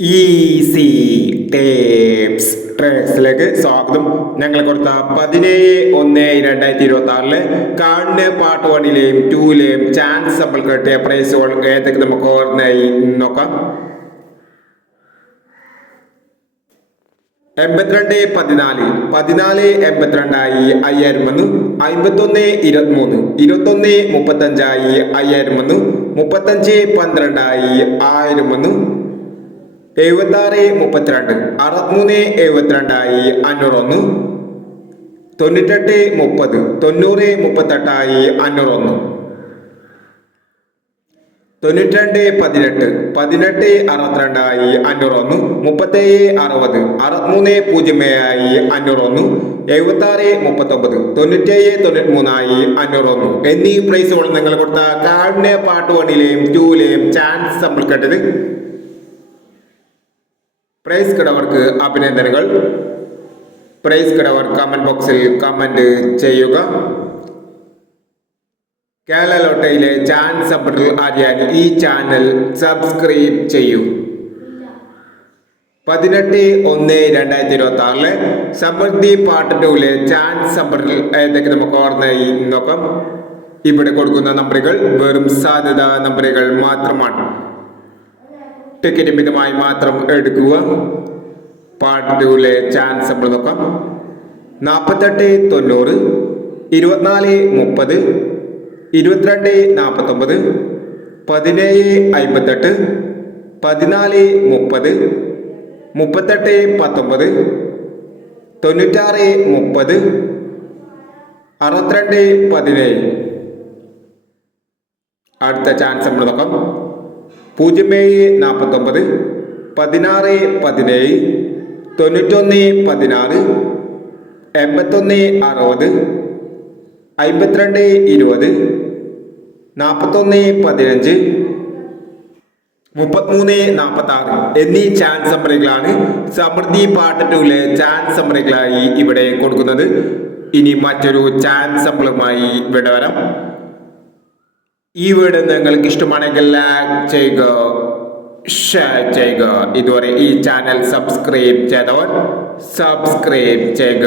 Easy tapes ട്രേഡ്സിലേക്ക് സ്വാഗതം. ഞങ്ങൾ കൊടുത്ത 17/1/2026 കാണുന്ന പാർട്ട് 1ലെയും 2ലെയും ചാൻസ് നമ്മൾ കിട്ടിയ പ്രൈസുകൾ ഏതൊക്കെ നമുക്ക് ഓർമ്മയായി നോക്കാം. 82-14 14-82 5000 വന്നു. 51-23 21-35 5000 വന്നു. 35-12 1000 വന്നു. 76-32 63-72 500 വന്നു. 98-30 90-38 500 വന്നു. 92-18 18-62 500 വന്നു. 37-60 63-07 500 വന്നു. 76-39 97-93 500 വന്നു എന്നീ പ്രൈസുകൾ നിങ്ങൾ കൊടുത്ത കാർഡിന്റെ പാർട്ട് 1ലെയും 2ലെയും ചാൻസ് നമ്മൾ കേട്ടത്. പ്രൈസ് കിടവർക്ക് അഭിനന്ദനങ്ങൾ. പ്രൈസ് കിടവർ കമന്റ് ബോക്സിൽ കമന്റ് ചെയ്യുക. കേരള ലോട്ടറിയിലെ ചാൻസ് അപ്ഡേറ്റുകൾ അറിയാൻ ഈ ചാനൽ സബ്സ്ക്രൈബ് ചെയ്യൂ. 18-1/2026 സമൃദ്ധി പാർട്ട് 2ലെ ചാൻസ് അപ്ഡേറ്റുകൾ ഏതൊക്കെ നമുക്ക് ഓർമ്മയായി നോക്കാം. ഇവിടെ കൊടുക്കുന്ന നമ്പറുകൾ വെറും സാധ്യത നമ്പറുകൾ മാത്രമാണ്. ടിക്കറ്റ് മിതമായി മാത്രം എടുക്കുക. പാർട്ട് 2ലെ ചാൻസ് നമ്മൾ നോക്കാം. 48-90 24-30 22-49 17-58 14-30 38-19 96-30 62-17. അടുത്ത ചാൻസ് നമ്മൾ നോക്കാം. 07-49 16-17 91-16 81-60 52-20 41-15 33-46 എന്നീ ചാൻസ് നമ്പറുകളാണ് സമൃദ്ധി പാർട്ട് 2ലെ ചാൻസ് നമ്പറുകളായി ഇവിടെ കൊടുക്കുന്നത്. ഇനി മറ്റൊരു ചാൻസ് നമ്പറുമായി ഇവിടെ വരാം. ഈ വീഡിയോ നിങ്ങൾക്ക് ഇഷ്ടമാണെങ്കിൽ ലൈക്ക് ചെയ്യുക, ഷെയർ ചെയ്യുക. ഇതുവരെ ഈ ചാനൽ സബ്സ്ക്രൈബ് ചെയ്തവർ സബ്സ്ക്രൈബ് ചെയ്യുക.